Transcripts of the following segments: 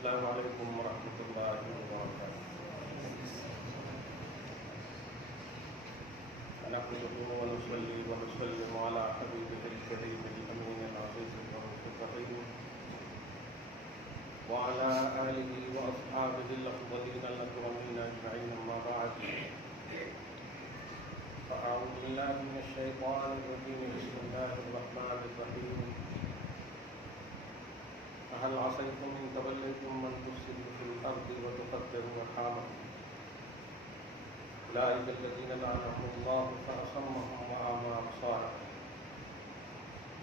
السلام علیکم ورحمۃ اللہ وبرکاتہ۔ نحمده ونصلي ونسلم على حبيبه الكريم الأمين العزيز الرؤوف الرحيم وعلى آله وأصحابه الأفضلين الأكرمين أجمعين، أما بعد، فأعوذ بالله من الشيطان الرجيم، بسم الله الرحمن الرحيم. هل عصيتم إن توليتم من تفسدوا في الأرض وتقطعوا أرحامكم أولئك الذين لعنهم الله فأصمهم وأعمى أبصارهم.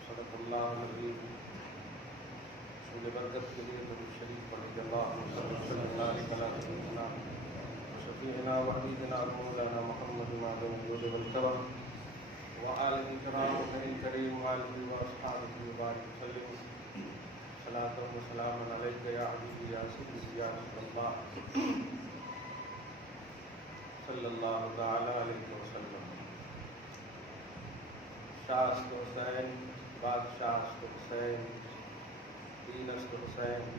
صدق الله العظيم. رسول برکت کے لیے درود شریف پڑھیں اللہ صلی اللہ علیہ وسلم شفیعنا وحبیبنا مولانا محمد الجود والکرم وآلہ الکرام الکریم وآلہ وأصحابہ وبارک وسلم. صلاۃ و سلام علیک یا حبیبی یا سیدی یا رسول اللہ صلی اللہ تعالی علیہ وسلم. شاست حسین، بادشاہ حسین، دین است حسین،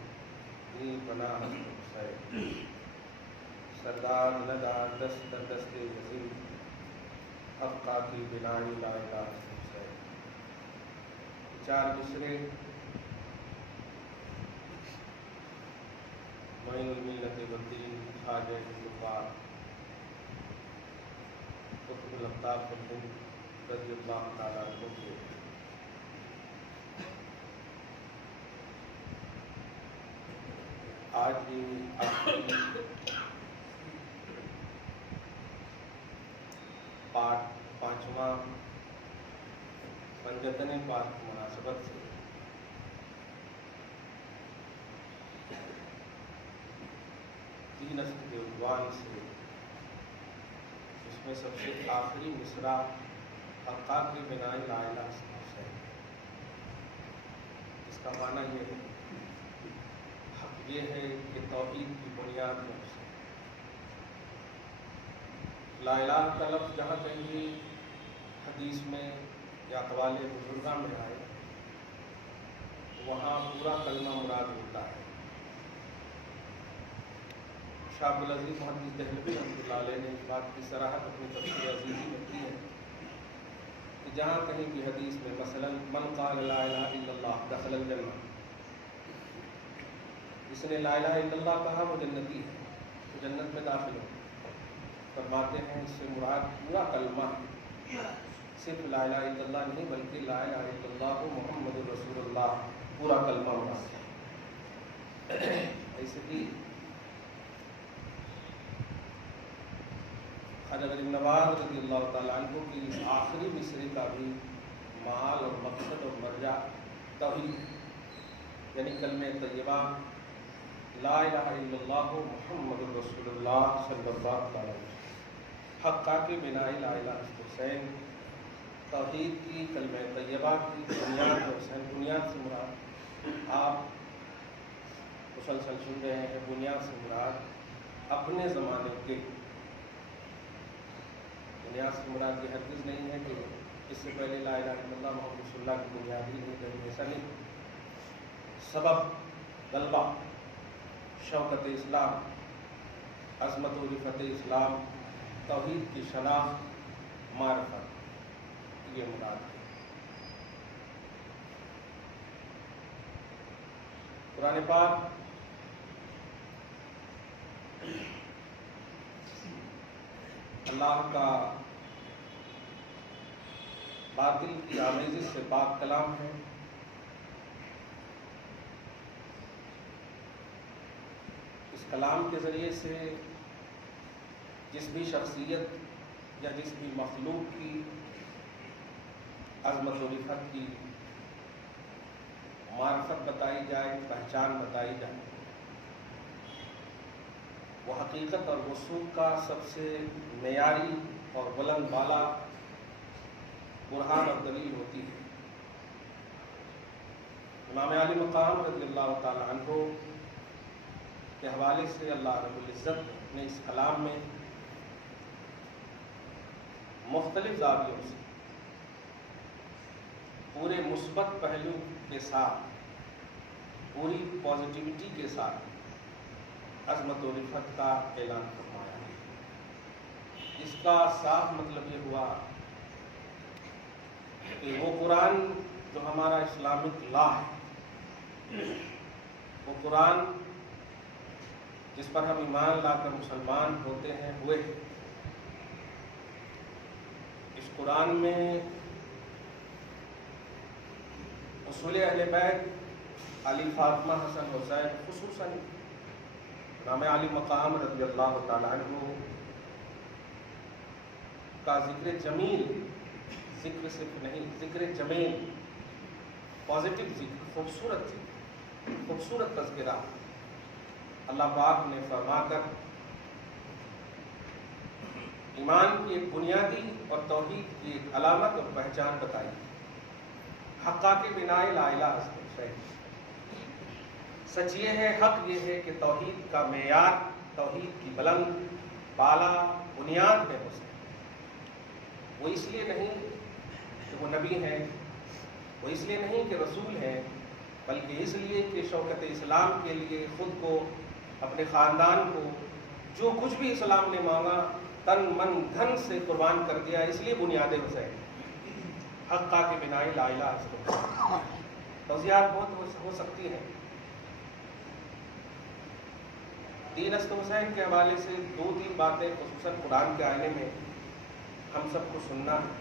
دین پناہ است حسین، سردار ندار دست در دست یزید، حقا کی بنائی لا الہ است حسین. چار مصرے معین الملت والدین خواجہ عبدالغفار قطب الافطار الہند رضی اللہ تعالیٰ عنہ کے آج بھی پارٹ پانچواں پنجتن پاک کی مناسبت سے تین است کے عنوان سے اس میں سب سے آخری مصرع حقا کی بنائی لا الہ الا اللہ ہے. اس کا معنی یہ ہے، حق یہ ہے کہ توحید کی بنیاد ہے اسے. لا الہ کا لفظ جہاں کہیں بھی حدیث میں یا اقوال بزرگاں میں آئے وہاں پورا کلمہ مراد ہوتا ہے. شاہ عبدالعزیز محدث دہلوی رحمۃ اللہ علیہ نے اس بات کی صراحت اپنی تفسیر عزیزی میں کی ہے کہ جہاں کہیں بھی حدیث میں مثلا من قال لا الہ الا اللہ دخل الجنہ، جس نے لا الہ الا اللہ کہا وہ جنتی ہے، تو جنت میں داخل ہو. فرماتے ہیں اس سے مراد پورا کلمہ ہے، صرف لا الہ الا اللہ نہیں بلکہ لا الہ الا اللہ محمد رسول اللہ پورا کلمہ مراد ہے. ایسے ہی خواجہ غریب نواز رضی اللہ تعالیٰ عنہ کی اس آخری مصرے کا بھی معال اور مقصد اور مرجع توحید ہے، یعنی کلمہ طیبہ لا الہ الا اللہ محمد رسول اللہ صلی اللہ علیہ وسلم. حقا کی بنائی لا الہ الا حسین، توحید کی کلمہ طیبہ کی بنیاد حسین. بنیاد سے مراد آپ مسلسل سن رہے ہیں، بنیاد سے مراد اپنے زمانے کے، بنیاد سے مراد یہ ہرگز نہیں ہے کہ اس سے پہلے لا الہ الا اللہ محمد رسول اللہ کی بنیاد ہی نہیں کہیں، ایسا نہیں. سبب، غلبہ، شوکت اسلام، عظمت و رفعت اسلام، توحید کی شناخت، معرفت، یہ مراد ہے. قرآن پاک اللہ کا باطل کی آمیزش سے پاک کلام ہے. اس کلام کے ذریعے سے جس بھی شخصیت یا جس بھی مخلوق کی عظمت و رفعت کی معرفت بتائی جائے، پہچان بتائی جائے، وہ حقیقت اور وصول کا سب سے معیاری اور بلند بالا برہان اور دلیل ہوتی ہے. امام علی مقام رضی اللہ تعالی عنہ کے حوالے سے اللہ رب العزت نے اس کلام میں مختلف زاویوں سے پورے مثبت پہلو کے ساتھ، پوری پازیٹیوٹی کے ساتھ عظمت و رفعت کا اعلان فرمایا ہے۔ اس کا صاف مطلب یہ ہوا کہ وہ قرآن جو ہمارا اسلامک لا ہے، وہ قرآن جس پر ہم ایمان لا کر مسلمان ہوتے ہیں ہوئے، اس قرآن میں اصول اہل بیت علی فاطمہ حسن حسین خصوصاً امام علی مقام رضی اللہ تعالیٰ عنہ کا ذکر جمیل، ذکر صرف نہیں، ذکر جمیل، پازیٹو ذکر، خوبصورت ذکر، خوبصورت تذکرہ اللہ پاک نے فرما کر ایمان کی ایک بنیادی اور توحید کی ایک علامت اور پہچان بتائی۔ حقا کے بنا لا الہ الا اللہ، سچ یہ ہے، حق یہ ہے کہ توحید کا معیار، توحید کی بلند بالا بنیاد ہے اس میں۔ وہ اس لیے نہیں کہ وہ نبی ہیں، وہ اس لیے نہیں کہ رسول ہیں، بلکہ اس لیے کہ شوکت اسلام کے لیے خود کو، اپنے خاندان کو، جو کچھ بھی اسلام نے مانگا تن من دھن سے قربان کر دیا، اس لیے بنیاد حسین، حقا کے بنا لا الہ الا اللہ۔ توضیحات بہت ہو سکتی ہیں۔ دین است حسین کے حوالے سے 2-3 باتیں خصوصاً قرآن کے آئینے میں ہم سب کو سننا ہے۔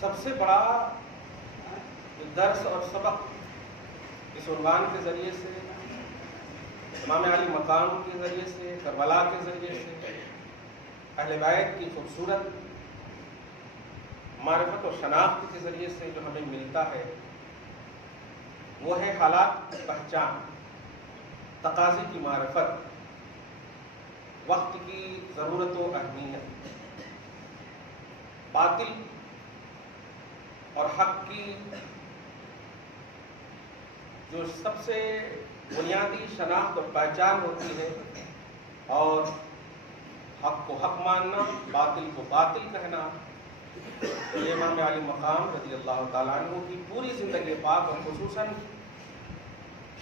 سب سے بڑا درس اور سبق اس عنوان کے ذریعے سے، امام علی مقام کے ذریعے سے، کربلا کے ذریعے سے، اہل بیت کی خوبصورت معرفت و شناخت کے ذریعے سے جو ہمیں ملتا ہے، وہ ہے حالات کی پہچان، تقاضے کی معرفت، وقت کی ضرورت و اہمیت، باطل اور حق کی جو سب سے بنیادی شناخت اور پہچان ہوتی ہے، اور حق کو حق ماننا، باطل کو باطل کہنا، یہ امام علی مقام رضی اللہ تعالیٰ عنہ کی پوری زندگی پاک اور خصوصاً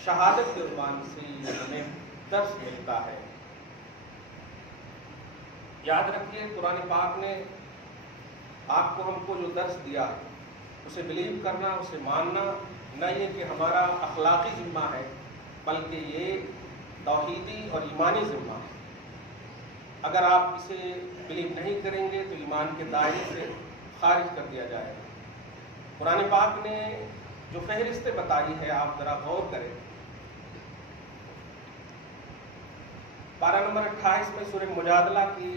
شہادت کے عنوان سے یہ ہمیں درس ملتا ہے۔ یاد رکھیے، قرآن پاک نے آپ کو ہم کو جو درس دیا، اسے بلیو کرنا، اسے ماننا، نہ یہ کہ ہمارا اخلاقی ذمہ ہے، بلکہ یہ توحیدی اور ایمانی ذمہ ہے۔ اگر آپ اسے بلیو نہیں کریں گے تو ایمان کے دائرے سے خارج کر دیا جائے گا۔ قرآن پاک نے جو فہرستیں بتائی ہے، آپ ذرا غور کریں۔ پارہ نمبر 28 میں سورہ مجادلہ کی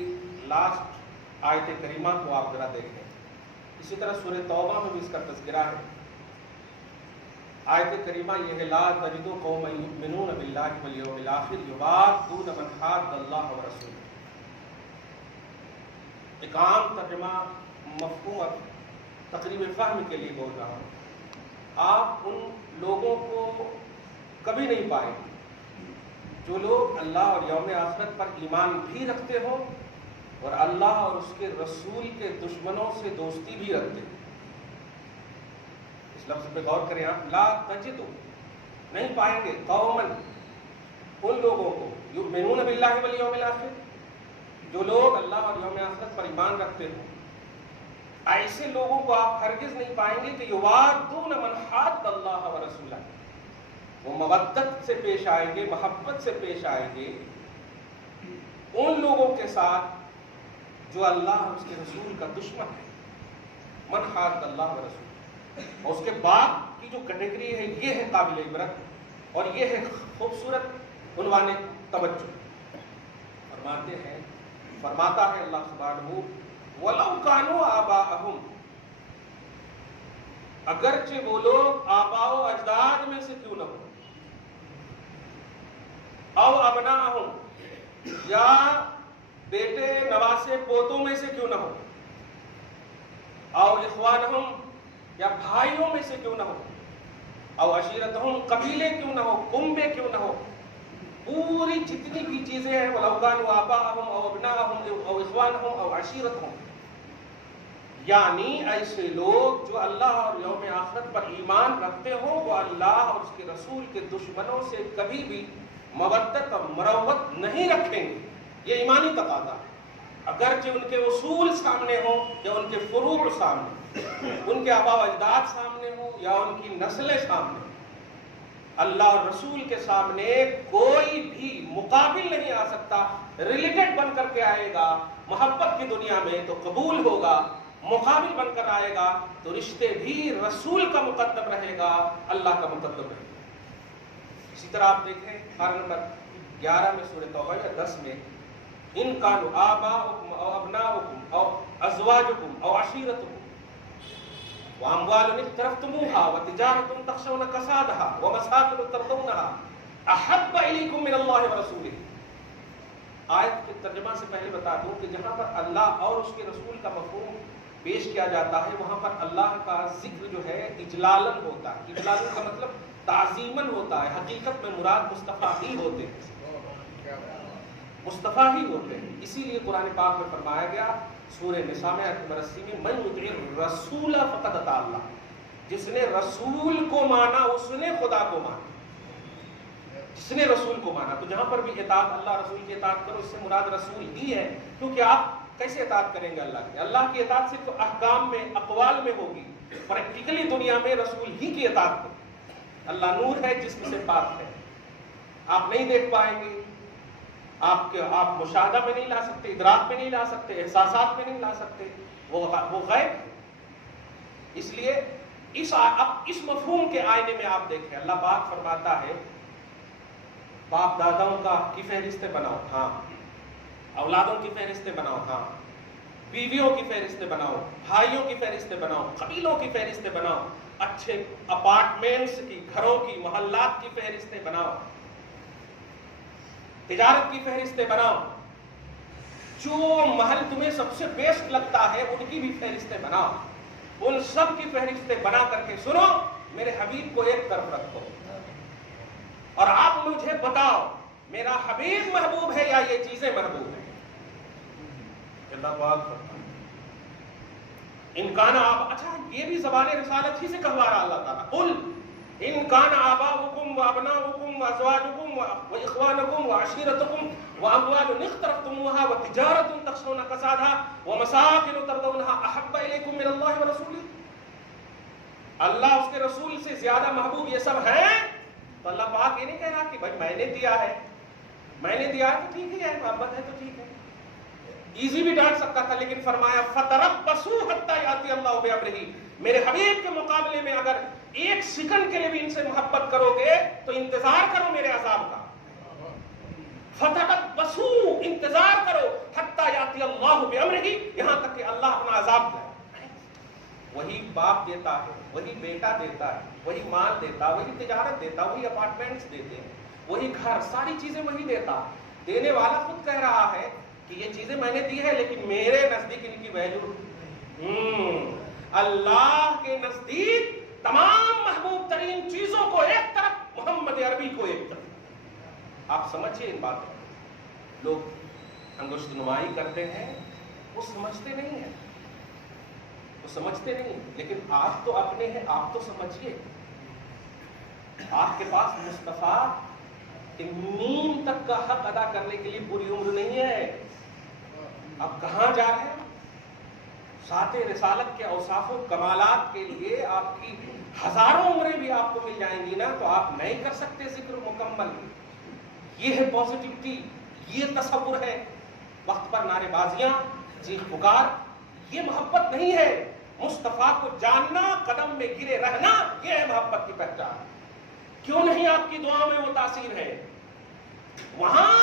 لاسٹ آیت کریمہ کو آپ ذرا دیکھیں۔ اسی طرح سورہ توبہ میں بھی اس کا تذکرہ ہے۔ آیت کریمہ یہ ہے، لا تجد قوما یؤمنون باللہ والیوم الآخر یوادون من حاد اللہ ورسولہ۔ ایک عام ترجمہ مفہوم اور تقریب فہم کے لیے بول رہا ہوں۔ آپ ان لوگوں کو کبھی نہیں پائیں گے جو لوگ اللہ اور یوم آخرت پر ایمان بھی رکھتے ہوں اور اللہ اور اس کے رسول کے دشمنوں سے دوستی بھی رکھتے ہیں۔ اس لفظ پہ غور کریں آپ، لا تجدو، نہیں پائیں گے، قومن، ان لوگوں کو، یؤمنون باللہ والیوم الآخر، جو لوگ اللہ اور یوم آخرت پر ایمان رکھتے ہوں، ایسے لوگوں کو آپ ہرگز نہیں پائیں گے کہ یوادون من حاد اللہ ورسولہ، وہ مودت سے پیش آئیں گے، محبت سے پیش آئیں گے ان لوگوں کے ساتھ جو اللہ اور اس کے رسول کا دشمن ہے۔ من حاد اللہ ورسولہ، اور اس کے بعد کی جو کیٹیگری ہے، یہ ہے قابل عبرت اور یہ ہے خوبصورت عنوان توجہ۔ فرماتا ہے اللہ سبحانہ، وَلَوْ كَانُوا آبَاءَهُمْ، اگرچہ وہ لوگ آباء و اجداد میں سے کیوں نہ ہو، او ابناءہم، یا بیٹے نواسے پوتوں میں سے کیوں نہ ہو، او اخوانہم، یا بھائیوں میں سے کیوں نہ ہو، او عشیرتہم، قبیلے کیوں نہ ہو، کنبے کیوں نہ ہو، پوری جتنی بھی چیزیں ہیں، وَلَوْ كَانُوا آبَاءَهُمْ او ابناءہم او اخوانہم او عشیرتہم، یعنی ایسے لوگ جو اللہ اور یوم آخرت پر ایمان رکھتے ہوں، وہ اللہ اور اس کے رسول کے دشمنوں سے کبھی بھی مودت اور مروت نہیں رکھیں گے. یہ ایمانی تقاضا ہے. اگرچہ ان کے اصول سامنے ہوں یا ان کے فروع سامنے، ان کے آباء و اجداد سامنے ہوں یا ان کی نسلیں سامنے، اللہ اور رسول کے سامنے کوئی بھی مقابل نہیں آ سکتا. ریلیٹڈ بن کر کے آئے گا محبت کی دنیا میں تو قبول ہوگا، مقابل بن کر آئے گا تو رشتے بھی رسول کا مقدم رہے گا، اللہ کا مقدم رہے گا. اسی طرح آپ دیکھیں پارہ نمبر 11 میں سورہ توبہ یا 10 میں، ان کانوا آباؤکم او ابناؤکم او ازواجکم او عشیرتکم واموال اقترفتموها وتجارة تخشون کسادها ومساکن ترضونها احب الیکم من اللہ ورسولہ. آیت کے ترجمہ سے پہلے بتا دوں کہ جہاں پر اللہ اور اس کے رسول کا مفہوم پیش کیا جاتا ہے وہاں پر اللہ کا ذکر جو ہے اجلالن ہوتا ہے. اجلالن کا مطلب تعظیمن ہوتا ہے. حقیقت میں مراد مصطفیٰ ہی ہوتے ہیں، مصطفیٰ ہی ہوتے ہیں. اسی لیے قرآن پاک میں فرمایا گیا سورہ نساء میں آیت نمبر 80 میں، من یطع الرسول فقد اطاع اللہ. جس نے رسول کو مانا اس نے خدا کو مانا. جس نے رسول کو مانا، تو جہاں پر بھی اطاعت اللہ رسول کی اطاعت کرو، اس سے مراد رسول ہی ہے. کیونکہ آپ کیسے اطاعت کریں گے اللہ کی؟ اللہ کی اطاعت صرف احکام میں اقوال میں ہوگی، پریکٹیکلی دنیا میں رسول ہی کی اطاعت کرو. اللہ نور ہے جسم سے پاک ہے. آپ نہیں دیکھ پائیں گے، آپ مشاہدہ میں نہیں لا سکتے، ادراک میں نہیں لا سکتے، احساسات میں نہیں لا سکتے، وہ غیب ہے. اس لیے اس مفہوم کے آئینے میں آپ دیکھیں اللہ پاک فرماتا ہے باپ داداؤں کی فہرستیں بناؤ، ہاں. اولادوں کی فہرستیں بناؤ، ہاں. بیویوں کی فہرستیں بناؤ، بھائیوں کی فہرستیں بناؤ، قبیلوں کی فہرستیں بناؤ، اچھے اپارٹمنٹس کی، گھروں کی، محلات کی فہرستیں بناؤ، تجارت کی فہرستیں بناؤ. جو محل تمہیں سب سے بیسٹ لگتا ہے ان کی بھی فہرستیں بناؤ. ان سب کی فہرستیں بنا کر کے سنو، میرے حبیب کو ایک طرف رکھو اور آپ مجھے بتاؤ میرا حبیب محبوب ہے یا یہ چیزیں محبوب ہیں. اللہ پاک ان کان آبا، اچھا یہ بھی زبان رسالت ہی سے کہوا رہا اللہ تعالیٰ، قل ان کان آباؤکم وابناؤکم وازواجکم واخوانکم وعشیرتکم واموال اقترفتموها وتجارۃ تخشون کسادها ومساکن ترضونها احب الیکم من اللہ ورسولہ. اللہ اس کے رسول سے زیادہ محبوب یہ سب ہیں. تو اللہ پاک یہ نہیں کہہ رہا کہ بھائی میں نے دیا ہے تو ٹھیک ہے، محبت ہے تو ٹھیک ہے. ایزی بھی ڈانٹ سکتا تھا، لیکن فرمایا فَتَرَبَّصُوا حَتَّىٰ يَأْتِيَ اللَّهُ بِأَمْرِهِ. میرے حبیب کے مقابلے میں اگر ایک سیکنڈ کے لیے بھی ان سے محبت کرو گے تو انتظار کرو میرے عذاب کا. فَتَرَبَّصُوا، انتظار کرو، حَتَّىٰ يَأْتِيَ اللَّهُ بِأَمْرِهِ، یہاں تک کہ اللہ اپنا عذاب دے. وہی باپ دیتا ہے، وہی بیٹا دیتا ہے، وہی مال دیتا، وہی تجارت دیتا، وہی اپارٹمنٹس دیتے ہیں، وہی گھر، ساری چیزیں وہی دیتا. دینے والا خود کہہ رہا ہے کہ یہ چیزیں میں نے دی ہے لیکن میرے نزدیک ان کی ویلیو. اللہ کے نزدیک تمام محبوب ترین چیزوں کو ایک طرف، محمد عربی کو ایک طرف. آپ سمجھئے ان باتوں. لوگ انگشت نمائی کرتے ہیں، وہ سمجھتے نہیں ہیں، لیکن آپ تو اپنے ہیں، آپ تو سمجھئے. آپ کے پاس مصطفیٰ نیم تک کا حق ادا کرنے کے لیے پوری عمر نہیں ہے. آپ کہاں جا رہے ہیں؟ ساتھ رسالت کے اوصاف و کمالات کے لیے آپ کی ہزاروں عمریں بھی آپ کو مل جائیں گی نا، تو آپ نہیں کر سکتے ذکر مکمل. یہ ہے پازیٹیوٹی، یہ تصور ہے. وقت پر نعرے بازیاں، چیخ پکار، یہ محبت نہیں ہے. مصطفیٰ کو جاننا، قدم میں گرے رہنا، یہ ہے محبت کی پہچان. کیوں نہیں آپ کی دعاؤں میں وہ تاثیر ہے؟ وہاں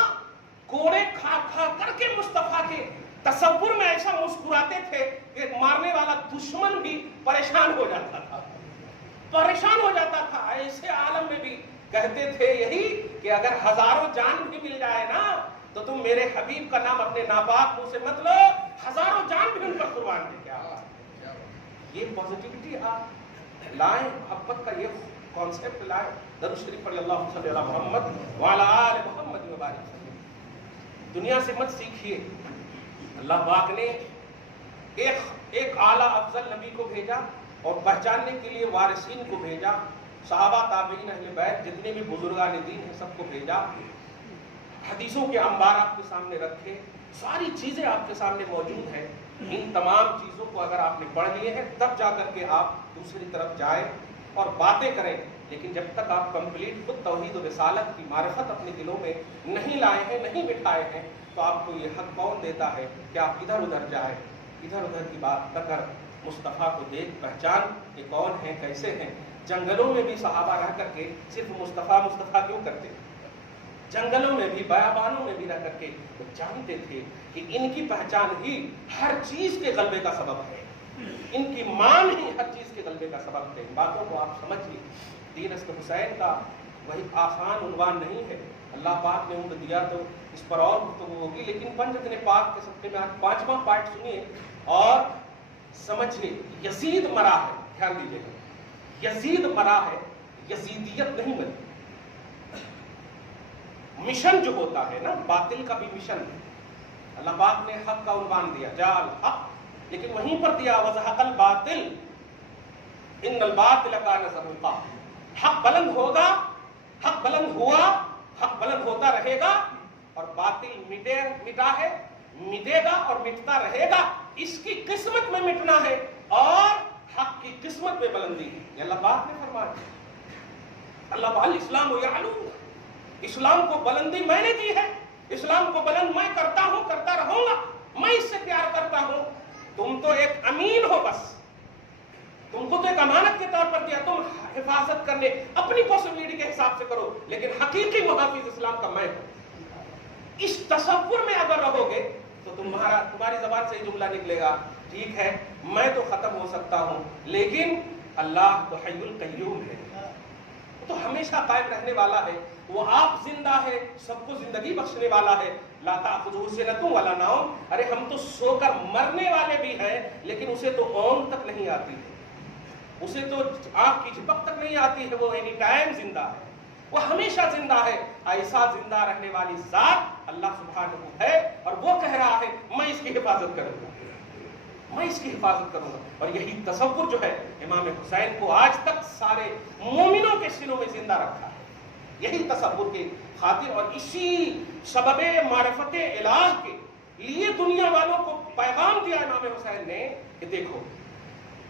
کوڑے کھا کھا کر کے مصطفیٰ کے تصور میں ایسا مسکراتے تھے کہ مارنے والا دشمن بھی پریشان ہو جاتا تھا. ایسے عالم میں بھی کہتے تھے یہی کہ اگر ہزاروں جان بھی مل جائے نا تو تم میرے حبیب کا نام اپنے ناپاک منہ سے مت لو، ہزاروں جان بھی ان پر قربان دے. کیا یہ پازیٹیوٹی آپ لائیں، محبت کا یہ کانسیپٹ لائیں. درود شریف پڑھ اللہ صلی اللہ محمد وعلی آل محمد وبارک وسلم. دنیا سے مت سیکھیے. اللہ پاک نے ایک اعلیٰ افضل نبی کو بھیجا اور پہچاننے کے لیے وارثین کو بھیجا، صحابہ، تابعین، اہل بیت، جتنے بھی بزرگان دین ہیں سب کو بھیجا. حدیثوں کے انبار آپ کے سامنے رکھے، ساری چیزیں آپ کے سامنے موجود ہیں. ان تمام چیزوں کو اگر آپ نے پڑھ لیے ہیں تب جا کر کے آپ دوسری طرف جائیں اور باتیں کریں. لیکن جب تک آپ کمپلیٹ خود توحید و رسالت کی معرفت اپنے دلوں میں نہیں لائے ہیں، نہیں بٹھائے ہیں، تو آپ کو یہ حق کون دیتا ہے کہ آپ ادھر ادھر جائیں، ادھر ادھر کی بات نہ کر مصطفیٰ کو دیکھ پہچان کہ کون ہیں، کیسے ہیں. جنگلوں میں بھی صحابہ رہ کر کے صرف مصطفیٰ مصطفیٰ کیوں کرتے؟ جنگلوں میں بھی، بیابانوں میں بھی رہ کر کے وہ جانتے تھے کہ ان کی پہچان ہی ہر چیز کے غلبے کا سبب ہے، ان کی مان ہی ہر چیز کے غلبے کا سبب ہے. ان باتوں کو آپ سمجھیے. دین است حسین کا وہی آسان عنوان نہیں ہے. اللہ پاک نے عمر دیا تو اس پر اور گفتگو ہوگی، لیکن پنج دن پاک کے صدقے میں آج 5واں پارٹ سنیے اور سمجھیے. یزید مرا ہے، دھیان دیجیے گا، یزید مرا ہے، یزیدیت نہیں مری. مشن جو ہوتا ہے نا، باطل کا بھی مشن ہے. اللہ پاک نے حق کا عنوان دیا، جاء الحق، لیکن وہیں پر دیا وزحق الباطل ان الباطل کان زہوقا. حق بلند ہوگا، حق بلند ہوا، حق بلند ہوتا رہے گا، اور باطل مٹا ہے، مٹے گا اور مٹتا رہے گا. اس کی قسمت میں مٹنا ہے اور حق کی قسمت میں بلندی ہے. یہ اللہ پاک نے فرمایا. اللہ پاک اسلام و یعلو، اسلام کو بلندی میں نے دی ہے، اسلام کو بلند میں کرتا ہوں، کرتا رہوں گا. میں اس سے پیار کرتا ہوں. تم تو ایک امین ہو، بس تم کو تو ایک امانت کے طور پر دیا، تم حفاظت کرنے اپنی پاسبلٹی کے حساب سے کرو، لیکن حقیقی محافظ اسلام کا میں ہوں. اس تصور میں اگر رہو گے تو تمہاری زبان سے یہ جملہ نکلے گا، ٹھیک ہے میں تو ختم ہو سکتا ہوں لیکن اللہ تو حی القیوم ہے، تو ہمیشہ قائم رہنے والا ہے. وہ آپ زندہ ہے، سب کو زندگی بخشنے والا ہے. لا تأخذہ سنۃ ولا نوم. ارے ہم تو سو کر مرنے والے بھی ہیں، لیکن اسے تو اونگ تک نہیں آتی ہے، اسے تو آنکھ کی جھپک تک نہیں آتی ہے. وہ اینی ٹائم زندہ ہے، وہ ہمیشہ زندہ ہے. ایسا زندہ رہنے والی ذات اللہ سبحانہ ہے، اور وہ کہہ رہا ہے میں اس کی حفاظت کروں گا، میں اس کی حفاظت کروں گا. اور یہی تصور جو ہے امام حسین کو آج تک سارے مومنوں کے سینوں میں زندہ رکھا ہے. یہی تصور کی خاطر اور اسی سبب معرفت الہ کے لیے دنیا والوں کو پیغام دیا امام حسین نے کہ دیکھو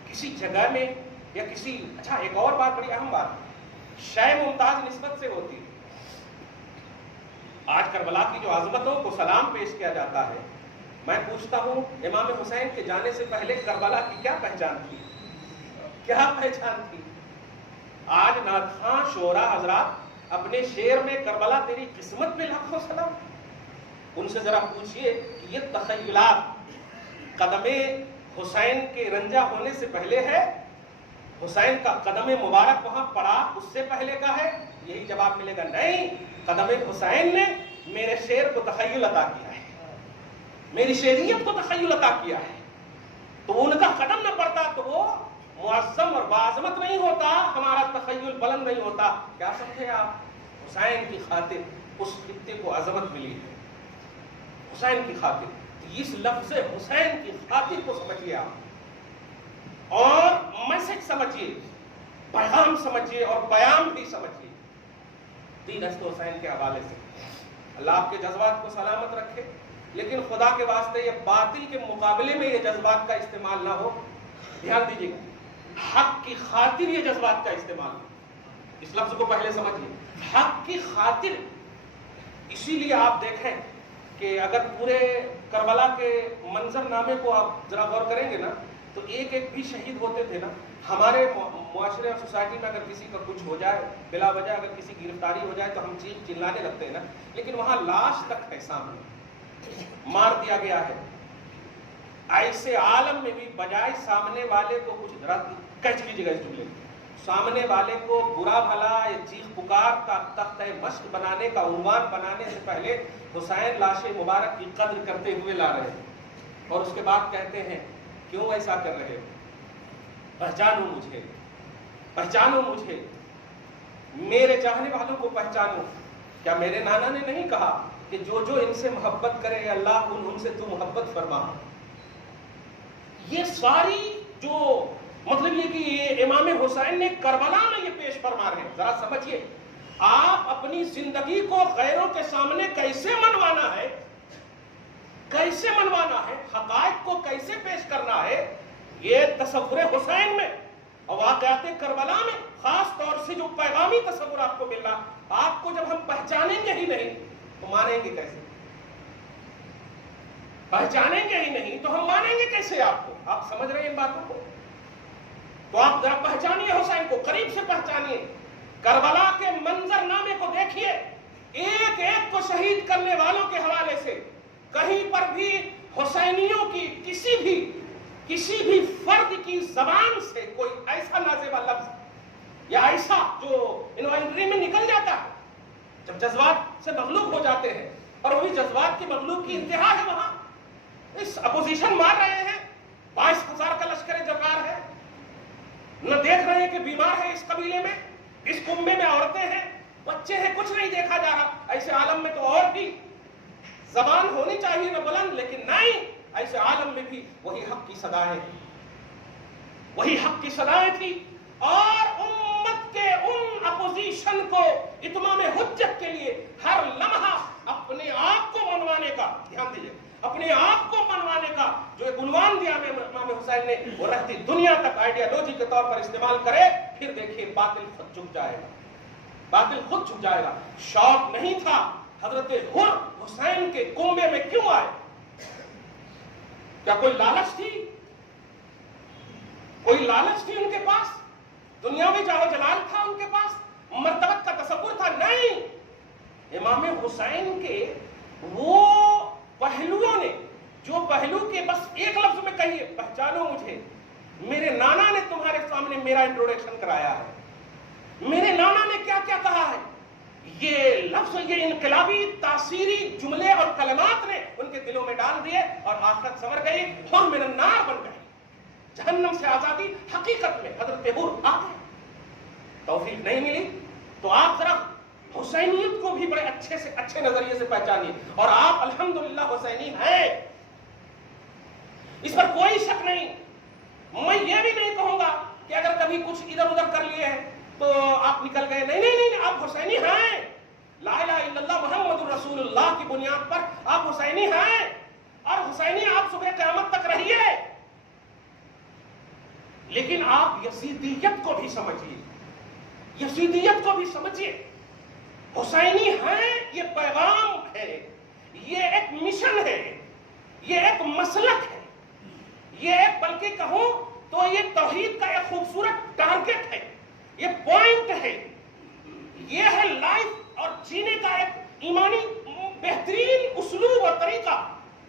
کسی جگہ میں یا کسی، اچھا ایک اور بات، بڑی اہم بات، شے ممتاز نسبت سے ہوتی ہے. آج کربلا کی جو عظمتوں کو سلام پیش کیا جاتا ہے، میں پوچھتا ہوں امام حسین کے جانے سے پہلے کربلا کی کیا پہچان تھی؟ کیا پہچان تھی؟ آج نادخواں شعراء حضرات اپنے شعر میں کربلا تیری قسمت پہ لاکھوں سلام، ان سے ذرا پوچھئے کہ یہ تخیلات قدم حسین کے رنجا ہونے سے پہلے ہے، حسین کا قدم مبارک وہاں پڑا اس سے پہلے کا ہے؟ یہی جواب ملے گا نہیں. قدم حسین نے میرے شعر کو تخیل عطا کیا ہے، میری شعریت کو تخیل عطا کیا ہے. تو ان کا قدم نہ پڑتا تو وہ معظم اور باعظمت نہیں ہوتا، ہمارا تخیل بلند نہیں ہوتا. کیا سمجھے آپ؟ حسین کی خاطر اس خطے کو عظمت ملی ہے، حسین کی خاطر. اس لفظ حسین کی خاطر کو سمجھیے آپ، اور میسج سمجھیے، پیغام سمجھیے اور پیام بھی سمجھیے دین است حسین کے حوالے سے. اللہ آپ کے جذبات کو سلامت رکھے، لیکن خدا کے واسطے یہ باطل کے مقابلے میں یہ جذبات کا استعمال نہ ہو. دھیان دیجیے گا، حق کی خاطر یہ جذبات کا استعمال ہو. اس لفظ کو پہلے سمجھیے، حق کی خاطر. اسی لیے آپ دیکھیں کہ اگر پورے کربلا کے منظر نامے کو آپ ذرا غور کریں گے نا، تو ایک ایک بھی شہید ہوتے تھے نا. ہمارے معاشرے اور سوسائٹی میں اگر کسی کا کچھ ہو جائے، بلا وجہ اگر کسی کی گرفتاری ہو جائے تو ہم چیخ چلانے لگتے ہیں نا، لیکن وہاں لاش تک ہے سامنے، مار دیا گیا ہے. ایسے عالم میں بھی بجائے سامنے والے کو کچھ کیچ کیجیے گا اس جملے میں، سامنے والے کو برا بھلا یا چیخ پکار کا تختہ مشق بنانے کا عنوان بنانے سے پہلے حسین لاش مبارک کی قدر کرتے ہوئے لا رہے ہیں. اور اس کے بعد کہتے ہیں کیوں ایسا کر رہے ہو؟ پہچانو مجھے، پہچانو مجھے، میرے چاہنے والوں کو پہچانو. کیا میرے نانا نے نہیں کہا کہ جو جو ان سے محبت کرے اللہ ان سے تو محبت فرما؟ یہ ساری جو مطلب یہ کہ امام حسین نے کربلا میں یہ پیش فرما رہے ہیں. ذرا سمجھیے، آپ اپنی زندگی کو غیروں کے سامنے کیسے منوانا ہے، کیسے منوانا ہے، حقائق کو کیسے پیش کرنا ہے، یہ تصور حسین میں اور واقعات کربلا میں خاص طور سے جو پیغامی تصور آپ کو مل رہا، آپ کو جب ہم پہچانیں گے ہی نہیں تو مانیں گے کیسے؟ پہچانیں گے ہی نہیں تو ہم مانیں گے کیسے آپ کو؟ آپ سمجھ رہے ہیں ان باتوں کو؟ تو آپ ذرا پہچانیے حسین کو، قریب سے پہچانیے، کربلا کے منظر نامے کو دیکھیے، ایک ایک کو شہید کرنے والوں کے حوالے سے کہیں پر بھی حسینیوں کی کسی بھی فرد کی زبان سے کوئی ایسا نازیبا لفظ یا ایسا جو انوائنٹری میں نکل جاتا ہے جب جذبات سے مغلوب ہو جاتے ہیں، اور وہی جذبات کی مغلوب کی انتہا ہے، وہاں اس اپوزیشن مار رہے ہیں، 22,000 کا لشکر جرار ہے، نہ دیکھ رہے ہیں کہ بیمار ہے اس قبیلے میں، اس کنبے میں عورتیں ہیں، بچے ہیں، کچھ نہیں دیکھا جا رہا، ایسے عالم میں تو اور بھی زبان ہونی چاہیے نہ بلند، لیکن نہیں، ایسے عالم میں بھی وہی حق کی صدایں، وہی حق کی صدایں تھی، اور امت کے ان اپوزیشن کو اتمام حجت کے لیے ہر لمحہ اپنے آپ کو منوانے کا، دھیان دیجیے، اپنے آپ کو منوانے کا جو ایک عنوان دیا امام حسین نے، وہ رہتی دنیا تک آئیڈیالوجی کے طور پر استعمال کرے، پھر دیکھیے باطل خود جھک جائے گا، باطل خود جھک جائے گا۔ شوق نہیں تھا حضرت حر حسین کے کنبے میں کیوں آئے؟ کیا کوئی لالچ تھی؟ کوئی لالچ تھی ان کے پاس؟ دنیاوی جاہ و جلال تھا ان کے پاس؟ مرتبت کا تصور تھا؟ نہیں، امام حسین کے وہ پہلوؤں نے، جو پہلو کے بس ایک لفظ میں کہیے، پہچانو مجھے، میرے نانا نے تمہارے سامنے میرا انٹروڈکشن کرایا ہے، میرے نانا نے کیا کیا کہا ہے، یہ لفظ، یہ انقلابی تاثیری جملے اور کلمات نے ان کے دلوں میں ڈال دیے، اور آخرت سنور گئی، حر من النار بن گئی، جہنم سے آزادی حقیقت میں حضرت حر آ گئے۔ توفیق نہیں ملی تو آپ ذرا حسینیت کو بھی بڑے اچھے نظریے سے پہچانیے، اور آپ الحمدللہ حسینی ہیں، اس پر کوئی شک نہیں۔ میں یہ بھی نہیں کہوں گا کہ اگر کبھی کچھ ادھر ادھر کر لیے ہیں تو آپ نکل گئے، نہیں نہیں نہیں، آپ حسینی ہیں، لا الہ الا اللہ محمد رسول اللہ کی بنیاد پر آپ حسینی ہیں، اور حسینی آپ صبح قیامت تک رہیے، لیکن آپ یزیدیت کو بھی سمجھیے، یزیدیت کو بھی سمجھیے، حسینی ہیں، یہ پیغام ہے، یہ ایک مشن ہے، یہ ایک مسلک ہے، یہ ایک بلکہ کہوں تو یہ توحید کا ایک خوبصورت ٹارگٹ ہے، یہ پوائنٹ ہے، یہ ہے لائف اور جینے کا ایک ایمانی بہترین اسلوب اور طریقہ،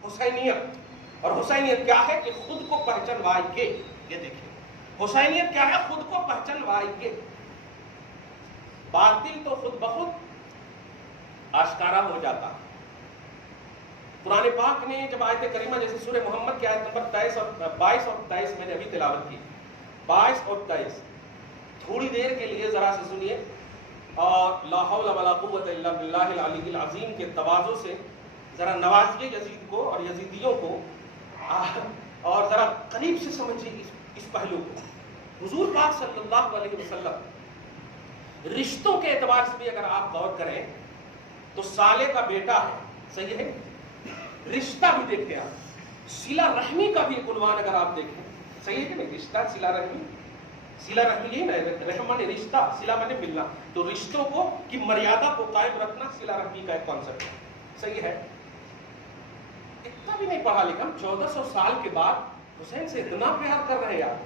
حسینیت۔ اور حسینیت کیا ہے کہ خود کو پہچانوائیے، یہ دیکھیں حسینیت کیا ہے، خود کو پہچانوائیے، باطل تو خود بخود آشکارا ہو جاتا۔ قرآن پاک نے جب آیت کریمہ جیسے سورہ محمد کی آیت نمبر 22 اور 23 میں نے ابھی تلاوت کی، 22 اور 23 تھوڑی دیر کے لیے ذرا سے سنیے، اور لا حول ولا قوت الا باللہ العلی العظیم کے تواضع سے ذرا نوازیے یزید کو اور یزیدیوں کو، اور ذرا قریب سے سمجھیے اس پہلو کو۔ حضور پاک صلی اللہ علیہ وسلم رشتوں کے اعتبار سے بھی اگر آپ غور کریں تو سالے کا بیٹا ہے، صحیح ہے، رشتہ بھی دیکھیں آپ، صلہ رحمی کا بھی ایک عنوان اگر آپ دیکھیں، صحیح ہے کہ نہیں، رشتہ صلہ رحمی، صلہ رحمی یہ نہیں، رحم نے رشتہ، صلہ میں نے ملنا، تو رشتوں کو کی مریادہ کو قائم رکھنا صلہ رحمی کا ایک کانسیپٹ ہے، صحیح ہے۔ اتنا بھی نہیں پڑھا لکھا، 1400 سال کے بعد حسین سے اتنا پیار کر رہے آپ،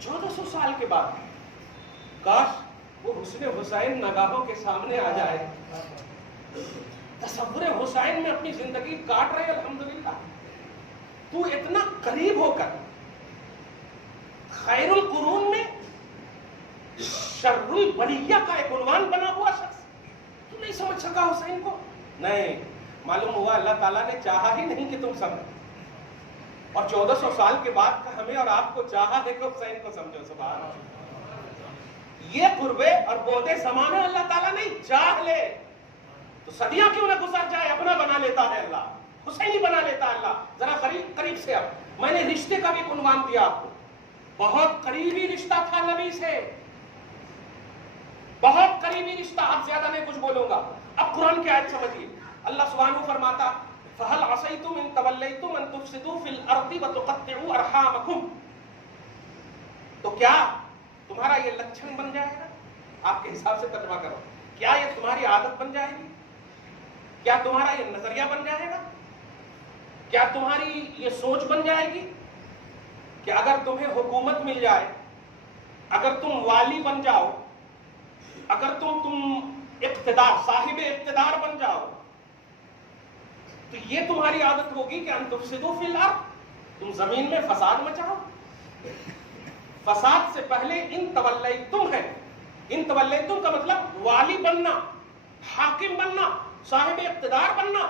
1400 سال کے بعد، کاش وہ حسن حسین نگاہوں کے سامنے آ جائے، تصور حسین میں اپنی زندگی کاٹ رہے، الحمدللہ، تو اتنا قریب ہو کر خیر القرون میں شر البریہ کا ایک عنوان بنا ہوا شخص، تو نہیں سمجھ سکا حسین کو؟ نہیں، معلوم ہوا اللہ تعالیٰ نے چاہا ہی نہیں کہ تم سمجھو، اور 1400 سال کے بعد کا ہمیں اور آپ کو چاہا ہے کہ حسین کو سمجھو، سبحان اللہ۔ یہ قربے اور بودے زمانہ اللہ تعالیٰ نہیں چاہ لے تو صدیاں کیوں نہ گزر جائے، اپنا بنا لیتا ہے اللہ، حسینی بنا لیتا ہے اللہ۔ ذرا قریب سے، اب میں نے رشتے کا بھی عنوان دیا آپ کو، بہت قریبی رشتہ تھا نبی سے، بہت قریبی رشتہ. اب زیادہ نہیں کچھ بولوں گا. اب قرآن کی آیت سمجھیے. اللہ سبحانہ فرماتا فَهَلْ عَصَيْتُمْ إِن تَوَلَّيْتُمْ أَن تُفْسِدُوا فِي الْأَرْضِ وَتُقَطِّعُوا أَرْحَامَكُمْ. تو کیا تمہارا یہ لچھن بن جائے گا؟ آپ کے حساب سے ترجمہ کرو. کیا یہ تمہاری عادت بن جائے گی؟ کیا تمہارا یہ نظریہ بن جائے گا؟ کیا تمہاری یہ سوچ بن جائے گی کہ اگر تمہیں حکومت مل جائے، اگر تم والی بن جاؤ، اگر تم اقتدار، صاحب اقتدار بن جاؤ، تو یہ تمہاری عادت ہوگی کہ ان تفسدوا فی الارض، تم زمین میں فساد مچاؤ. فساد سے پہلے ان تولیتم ہے. ان تولیتم کا مطلب والی بننا، حاکم بننا، صاحب اقتدار بننا.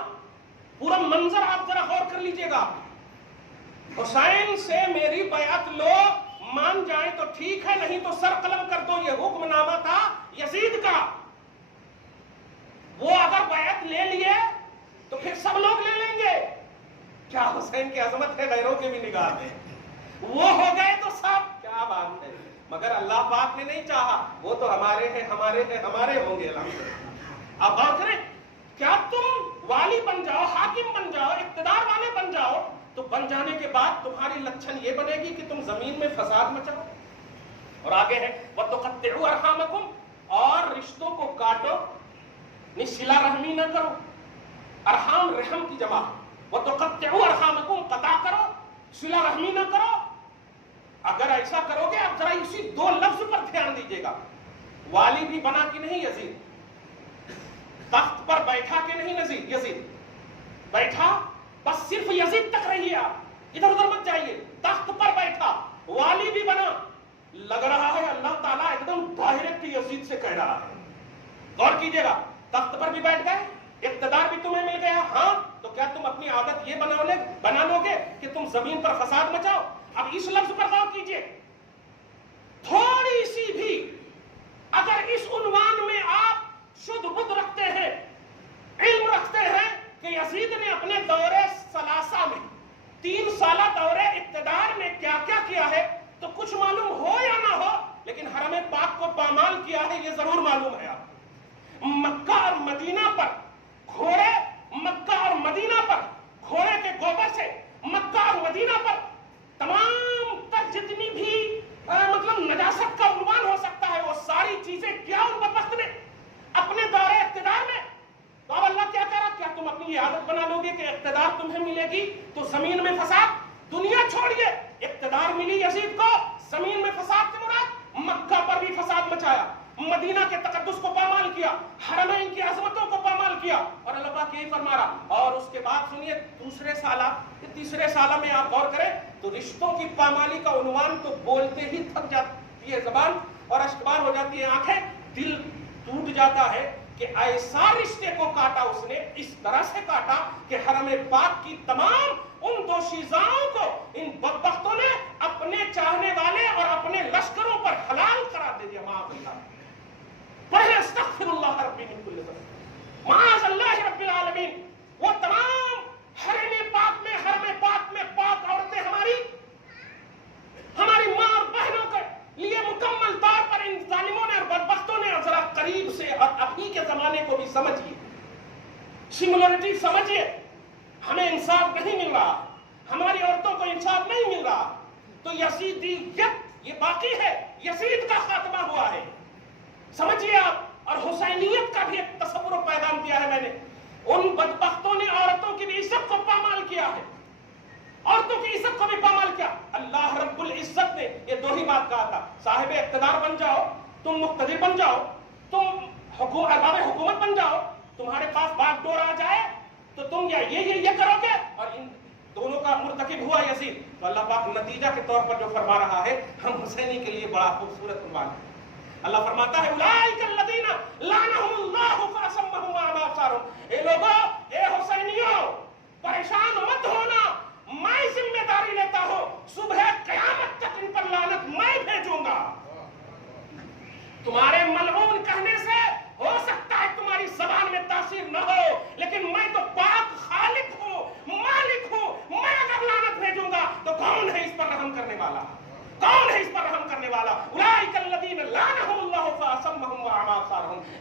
پورا منظر آپ ذرا غور کر لیجئے گا. حسین سے میری بیعت لو، مان جائیں تو ٹھیک ہے، نہیں تو سر قلم کر دو. یہ حکم نامہ تھا یزید کا. وہ اگر بیعت لے لیے تو پھر سب لوگ لے لیں گے. کیا حسین کی عظمت ہے غیروں کے بھی نگاہ میں. وہ ہو گئے تو سب، کیا بات ہے. مگر اللہ پاک نے نہیں چاہا. وہ تو ہمارے ہیں، ہمارے ہیں، ہمارے ہوں گے. اب غور کریں، کیا تم والی بن جاؤ، حاکم بن جاؤ، اقتدار والے بن جاؤ، تو بن جانے کے بعد تمہاری لچھن یہ بنے گی کہ تم زمین میں فساد مچاؤ. اور آگے ہے وَتُقَطِّعُوا أَرْحَامَكُمْ، اور رشتوں کو کاٹو، صلہ رحمی نہ کرو. ارحام رحم کی جمع. وَتُقَطِّعُوا أَرْحَامَكُمْ، قطع کرو، صلہ رحمی نہ کرو. اگر ایسا کرو گے، اب ذرا اسی دو لفظ پر دھیان دیجیے گا. والی بھی بنا کہ نہیں یزید، تخت پر بیٹھا کہ نہیں یزید بیٹھا، بس صرف یزید تک رہیے، آپ ادھر ادھر مت جائیے. تخت پر بیٹھا، والی بھی بنا. لگ رہا ہے اللہ تعالیٰ ایک دم ڈائریکٹ یزید سے کہہ رہا ہے. غور کیجیے گا. تخت پر بھی بیٹھ گئے، اقتدار بھی تمہیں مل گیا، ہاں، تو کیا تم اپنی عادت یہ بنا لو گے کہ تم زمین پر فساد مچاؤ؟ اب اس لفظ پر غور کیجیے. تھوڑی سی بھی اگر اس عنوان میں آپ شدھ بدھ رکھتے ہیں، علم رکھتے ہیں کہ یزید نے اپنے دور ثلاثہ میں، 3 سالہ دور اقتدار میں کیا کیا کیا ہے، تو کچھ معلوم ہو یا نہ ہو، لیکن حرم پاک کو پامال کیا ہے یہ ضرور معلوم ہے. آپ مکہ اور مدینہ پر گھوڑے، مکہ اور مدینہ پر گھوڑے کے گوبر سے، مکہ اور مدینہ پر تمام تر جتنی بھی مطلب نجاست کا عنوان ہو سکتا ہے، وہ ساری چیزیں کیا ان وقت میں اپنے دور اقتدار میں. تو اب اللہ کیا کہہ رہا، کیا تم اپنی یہ عادت بنا لو گے کہ اقتدار تمہیں ملے گی تو زمین میں فساد؟ دنیا چھوڑیے، اقتدار ملی یزید کو، زمین میں فساد سے مراد مکہ پر بھی فساد مچایا، مدینہ کے تقدس کو پامال کیا، حرمین کی عظمتوں کو پامال کیا. اور اللہ پاک یہی فرما رہا. اور اس کے بعد سنیے، دوسرے سالہ تیسرے سالہ میں آپ غور کریں تو رشتوں کی پامالی کا عنوان تو بولتے ہی تھک جاتی ہے زبان اور اشکبار ہو جاتی ہے آنکھیں، دل ٹوٹ جاتا ہے کہ ایسا رشتے کو کاٹا اس نے، اس طرح سے کاٹا کہ حرم پاک کی تمام ان دوشیزاؤں کو ان بدبختوں نے اپنے چاہنے والے اور اپنے لشکروں پر حلال قرار دے دیا. معاذ اللہ، پڑھیں استغفر اللہ ربی من کل ذنب، معاذ اللہ رب العالمین. وہ تمام حرم پاک میں پاک عورتیں ہماری ماں اور بہنوں کے لیے مکمل طور پر ان ظالموں نے اور بدبختوں نے، ذرا قریب سے اور ابھی کے زمانے کو بھی سمجھیے، سملرٹی سمجھیے. ہمیں انصاف نہیں مل رہا، ہماری عورتوں کو انصاف نہیں مل رہا، تو یزیدیت یہ باقی ہے، یزید کا خاتمہ ہوا ہے. سمجھیے آپ. اور حسینیت کا بھی ایک تصور و پیغام دیا ہے میں نے. ان بدبختوں نے عورتوں کی بھی عزت کو پامال کیا ہے، عورتوں کی عزت کو بھی پامال کیا. اللہ رب العزت نے یہ دو ہی بات کہا تھا، صاحب اقتدار بن جاؤ، تم مقتدر بن جاؤ، تم ارباب حکومت بن جاؤ، تمہارے پاس باغ ڈور آ جائے تو تم یہ کرو گے. اور ان دونوں کا مرتکب ہوا یزید. تو اللہ پاک نتیجہ کے طور پر جو فرما رہا ہے، ہم حسینی کے لیے بڑا خوبصورت عنوان ہے. اللہ فرماتا ہے اولئک الذین لعنهم اللہ فاصمهم واعمی ابصارهم. اے لوگوں، اے حسینیوں، پریشان مت ہونا، میں ذمہ داری لیتا ہوں، صبح قیامت تک ان پر لعنت میں بھیجوں گا. تمہارے ملعون کہنے سے ہو سکتا ہے تمہاری زبان میں تاثیر نہ ہو، لیکن میں تو پاک خالق ہوں، مالک ہوں. میں اگر لعنت بھیجوں گا تو کون ہے اس پر رحم کرنے والا؟ کون ہے اس پر رحم کرنے والا؟ اولئک الذین لعنهم اللہ فاصمهم واعمی ابصارهم.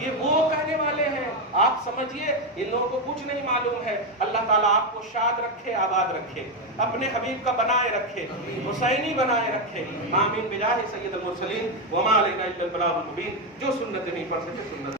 یہ وہ کہنے والے ہیں. آپ سمجھیے ان لوگوں کو کچھ نہیں معلوم ہے. اللہ تعالیٰ آپ کو شاد رکھے, آباد رکھے, اپنے حبیب کا بنائے رکھے, حسینی بنائے رکھے. آمین بجاہ سید المرسلین وما علینا الا البلاغ المبین. جو سنت نہیں پڑھ سکے سنت